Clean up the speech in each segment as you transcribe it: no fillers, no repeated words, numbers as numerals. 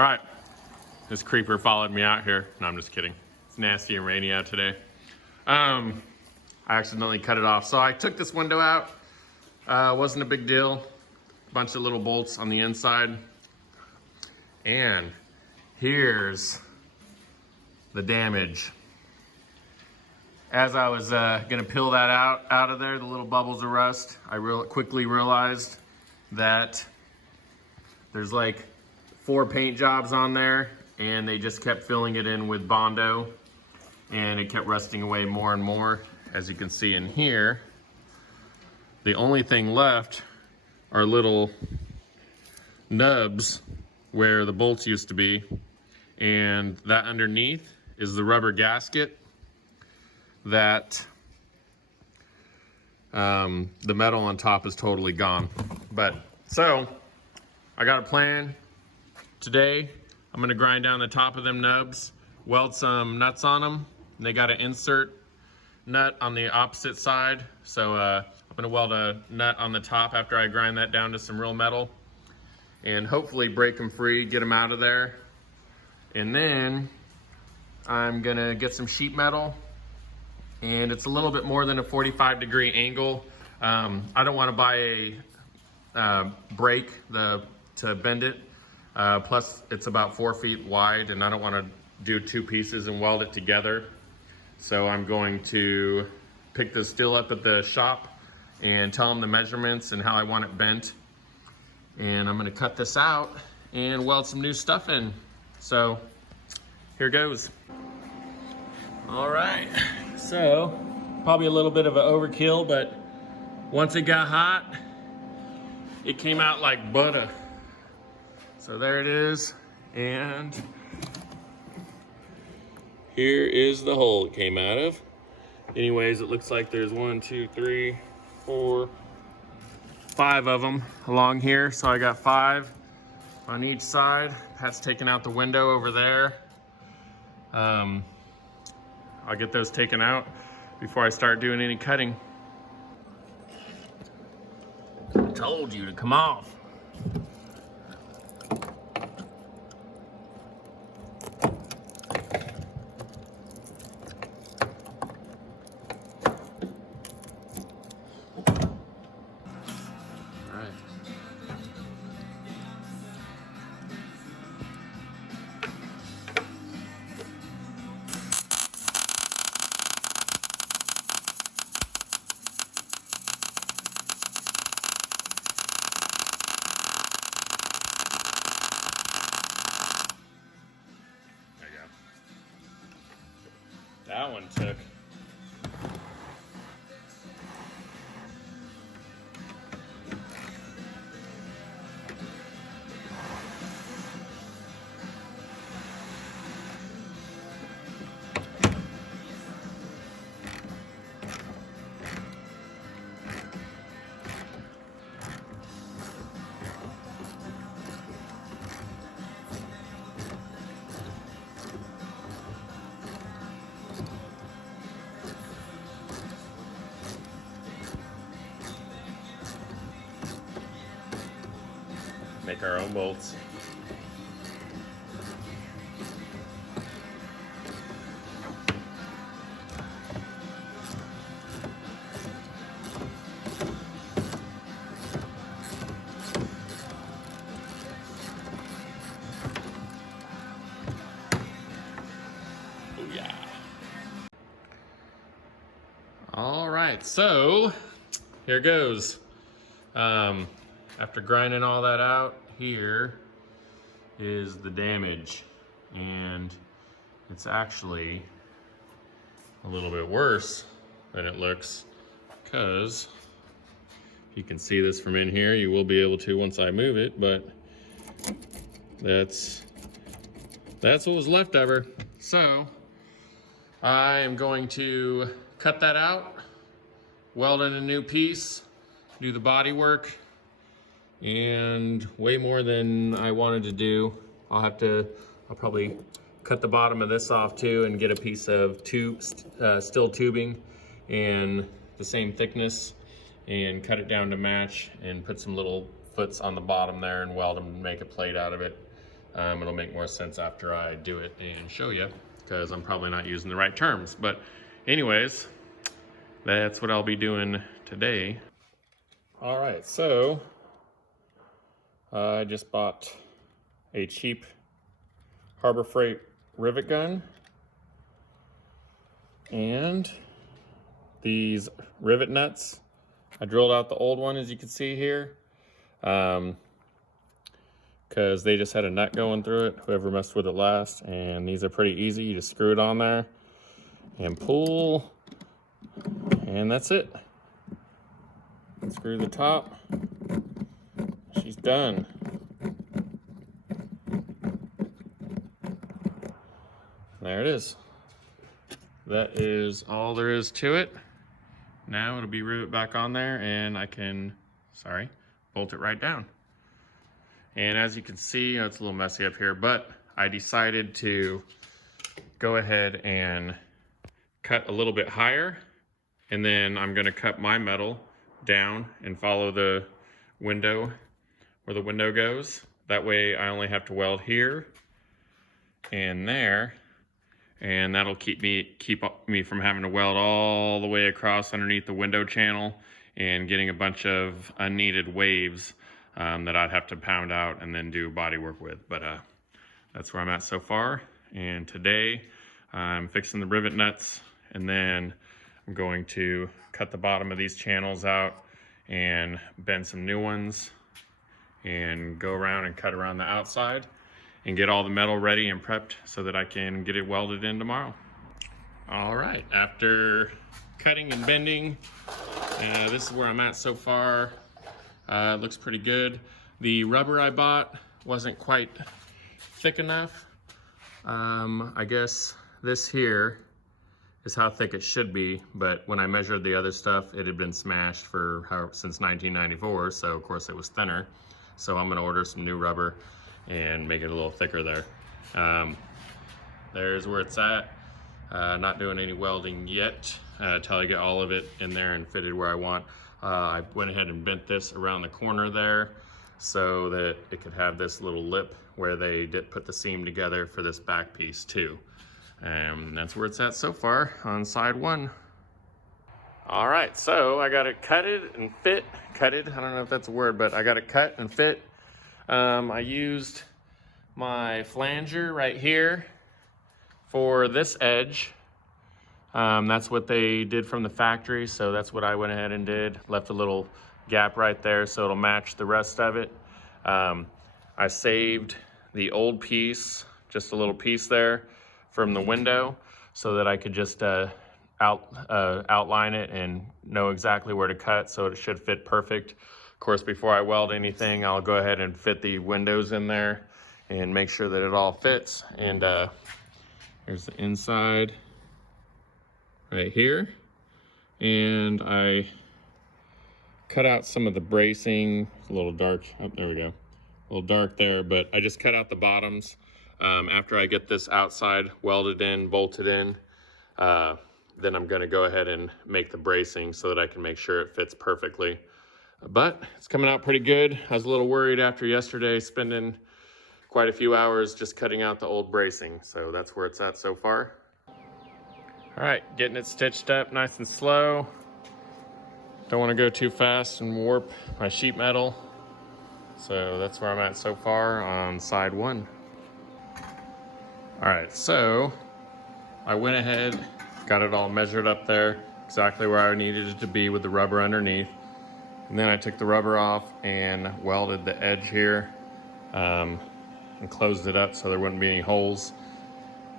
All right, this creeper followed me out here. No, I'm just kidding. It's nasty and rainy out today. I accidentally cut it off. So I took this window out. Wasn't a big deal. Bunch of little bolts on the inside. And here's the damage. As I was gonna peel that out of there, the little bubbles of rust, I quickly realized that there's like 4 paint jobs on there, and they just kept filling it in with Bondo, and it kept rusting away more and more. As you can see in here, the only thing left are little nubs where the bolts used to be, and that underneath is the rubber gasket that the metal on top is totally gone. But so I got a plan. Today I'm gonna grind down the top of them nubs, weld some nuts on them. They got an insert nut on the opposite side, so I'm gonna weld a nut on the top after I grind that down to some real metal, and hopefully break them free, get them out of there. And then I'm gonna get some sheet metal, and it's a little bit more than a 45-degree angle. I don't want to buy a brake to bend it. Plus it's about 4 feet wide, and I don't want to do 2 pieces and weld it together. So I'm going to pick this steel up at the shop and tell them the measurements and how I want it bent. And I'm going to cut this out and weld some new stuff in. So here goes. All right, so probably a little bit of an overkill, but once it got hot, it came out like butter. So there it is, and here is the hole it came out of. Anyways, it looks like there's 1, 2, 3, 4, 5 of them along here. So I got 5 on each side. Pat's taking out the window over there. I'll get those taken out before I start doing any cutting. I told you to come off. That one took. Make our own bolts. Oh yeah. All right, so here goes. After grinding all that out, here is the damage, and it's actually a little bit worse than it looks, because if you can see this from in here, you will be able to once I move it, but that's what was left of her. So I am going to cut that out, weld in a new piece, do the body work, and way more than I wanted to do. I'll probably cut the bottom of this off too and get a piece of steel tubing and the same thickness and cut it down to match and put some little foots on the bottom there and weld them and make a plate out of it. It'll make more sense after I do it and show you, because I'm probably not using the right terms. But anyways, that's what I'll be doing today. All right, so I just bought a cheap Harbor Freight rivet gun and these rivet nuts. I drilled out the old one, as you can see here, because they just had a nut going through it, whoever messed with it last. And these are pretty easy. You just screw it on there and pull, and that's it. Screw the top. She's done. There it is. That is all there is to it. Now it'll be rivet back on there, and I can, bolt it right down. And as you can see, it's a little messy up here, but I decided to go ahead and cut a little bit higher, and then I'm gonna cut my metal down and follow the window where the window goes. That way I only have to weld here and there, and that'll keep me from having to weld all the way across underneath the window channel and getting a bunch of unneeded waves that I'd have to pound out and then do body work with. But that's where I'm at so far. And today I'm fixing the rivet nuts, and then I'm going to cut the bottom of these channels out and bend some new ones and go around and cut around the outside and get all the metal ready and prepped so that I can get it welded in tomorrow. All right, after cutting and bending, this is where I'm at so far. It looks pretty good. The rubber I bought wasn't quite thick enough. I guess this here is how thick it should be, but when I measured the other stuff, it had been smashed since 1994, so of course it was thinner. So I'm gonna order some new rubber and make it a little thicker there. There's where it's at. Not doing any welding yet until I get all of it in there and fitted where I want. I went ahead and bent this around the corner there so that it could have this little lip where they did put the seam together for this back piece too. And that's where it's at so far on side one. All right, so I got it cutted and fit. Cutted, I don't know if that's a word, but I got it cut and fit. I used my flanger right here for this edge. That's what they did from the factory, so that's what I went ahead and did. Left a little gap right there so it'll match the rest of it. I saved the old piece, just a little piece there from the window, so that I could just outline it and know exactly where to cut, so it should fit perfect. Of course, before I weld anything, I'll go ahead and fit the windows in there and make sure that it all fits. And here's the inside right here. And I cut out some of the bracing. It's a little dark. Oh, there we go. A little dark there, but I just cut out the bottoms. After I get this outside welded in, bolted in, then I'm gonna go ahead and make the bracing so that I can make sure it fits perfectly. But it's coming out pretty good. I was a little worried after yesterday spending quite a few hours just cutting out the old bracing. So that's where it's at so far. All right, getting it stitched up nice and slow. Don't wanna go too fast and warp my sheet metal. So that's where I'm at so far on side one. All right, so I went ahead, got it all measured up there, exactly where I needed it to be with the rubber underneath. And then I took the rubber off and welded the edge here and closed it up so there wouldn't be any holes.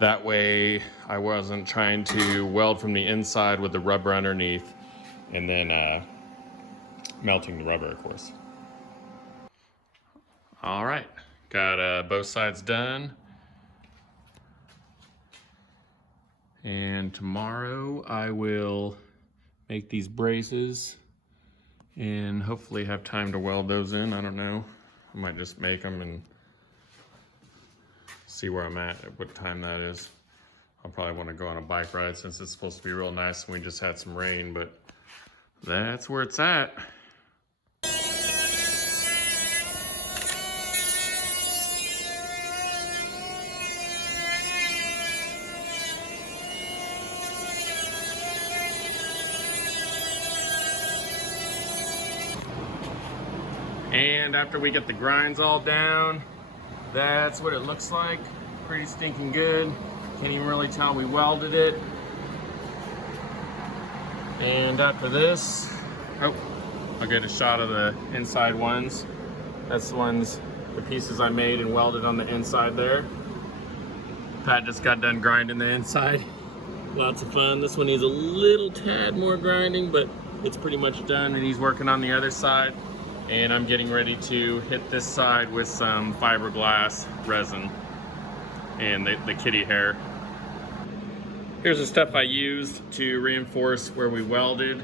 That way I wasn't trying to weld from the inside with the rubber underneath and then melting the rubber, of course. All right, got both sides done. And tomorrow I will make these braces and hopefully have time to weld those in. I don't know. I might just make them and see where I'm at what time that is. I'll probably want to go on a bike ride since it's supposed to be real nice and we just had some rain, but that's where it's at. And after we get the grinds all down, that's what it looks like. Pretty stinking good. Can't even really tell we welded it. And after this, oh, I'll get a shot of the inside ones. That's the ones, the pieces I made and welded on the inside there. Pat just got done grinding the inside. Lots of fun. This one needs a little tad more grinding, but it's pretty much done, and he's working on the other side. And I'm getting ready to hit this side with some fiberglass resin and the kitty hair. Here's the stuff I used to reinforce where we welded.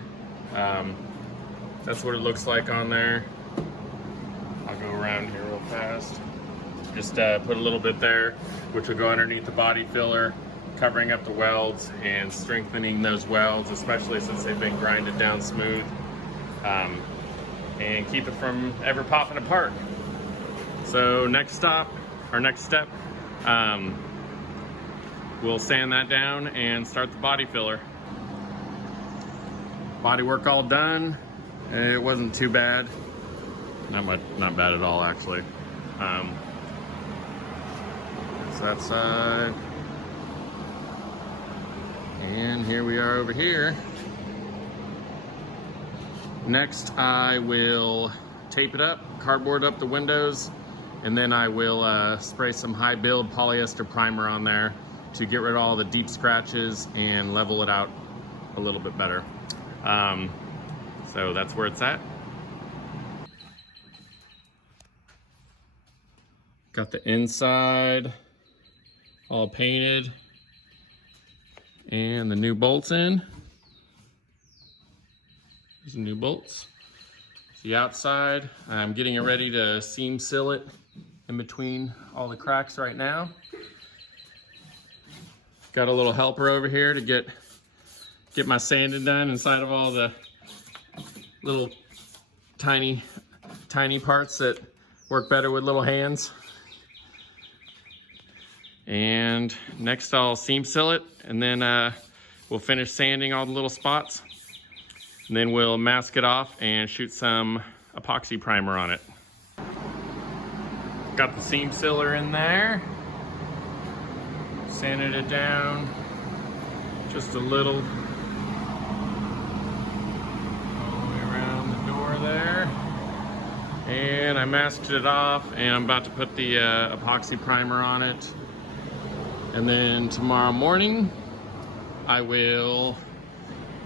That's what it looks like on there. I'll go around here real fast. Just put a little bit there, which will go underneath the body filler, covering up the welds and strengthening those welds, especially since they've been grinded down smooth, and keep it from ever popping apart. So next step, we'll sand that down and start the body filler. Body work all done. It wasn't too bad. Not bad at all, actually. So that side. And here we are over here. Next, I will tape it up, cardboard up the windows, and then I will spray some high build polyester primer on there to get rid of all the deep scratches and level it out a little bit better. So that's where it's at. Got the inside all painted and the new bolts in. These are new bolts. The outside, I'm getting it ready to seam seal it in between all the cracks right now. Got a little helper over here to get my sanding done inside of all the little tiny parts that work better with little hands. And next I'll seam seal it, and then we'll finish sanding all the little spots. And then we'll mask it off and shoot some epoxy primer on it. Got the seam sealer in there. Sanded it down just a little. All the way around the door there. And I masked it off, and I'm about to put the epoxy primer on it. And then tomorrow morning, I will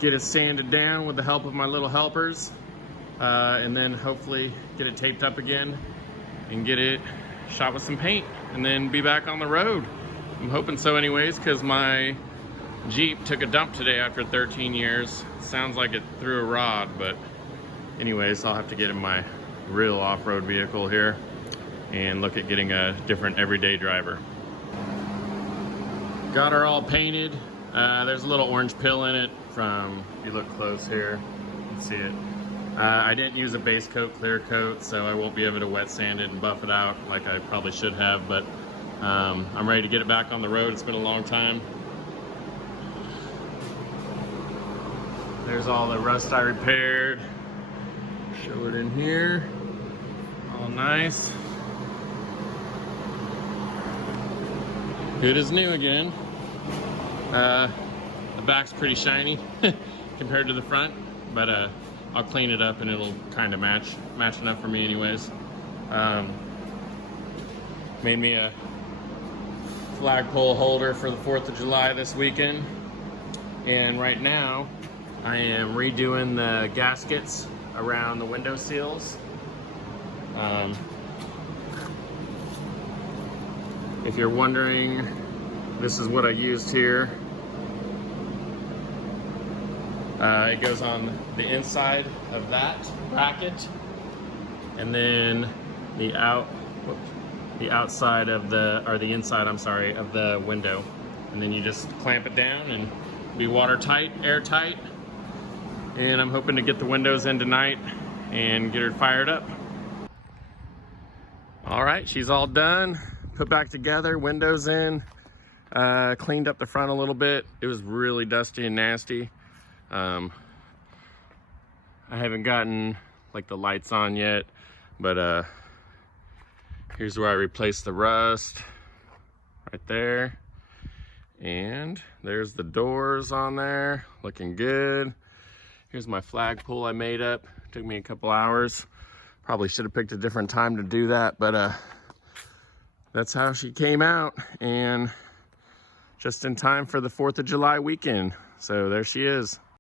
get it sanded down with the help of my little helpers, and then hopefully get it taped up again and get it shot with some paint, and then be back on the road. I'm hoping so anyways, because my Jeep took a dump today after 13 years. Sounds like it threw a rod, but anyways, I'll have to get in my real off-road vehicle here and look at getting a different everyday driver. Got her all painted. There's a little orange pill in it from, if you look close here, you can see it. I didn't use a base coat, clear coat, so I won't be able to wet sand it and buff it out like I probably should have, but I'm ready to get it back on the road. It's been a long time. There's all the rust I repaired. Show it in here. All nice. Good as new again. The back's pretty shiny compared to the front, but I'll clean it up and it'll kind of match enough for me anyways. Made me a flagpole holder for the 4th of July this weekend, and right now I am redoing the gaskets around the window seals. If you're wondering, this is what I used here. It goes on the inside of that bracket, and then the outside of the inside, I'm sorry, of the window. And then you just clamp it down and be watertight, airtight. And I'm hoping to get the windows in tonight and get her fired up. All right, she's all done, put back together, windows in, cleaned up the front a little bit. It was really dusty and nasty. I haven't gotten like the lights on yet. But here's where I replaced the rust, right there. And there's the doors on there, looking good. Here's my flagpole I made up. Took me a couple hours. Probably should have picked a different time to do that, but that's how she came out, and just in time for the 4th of July weekend. So there she is.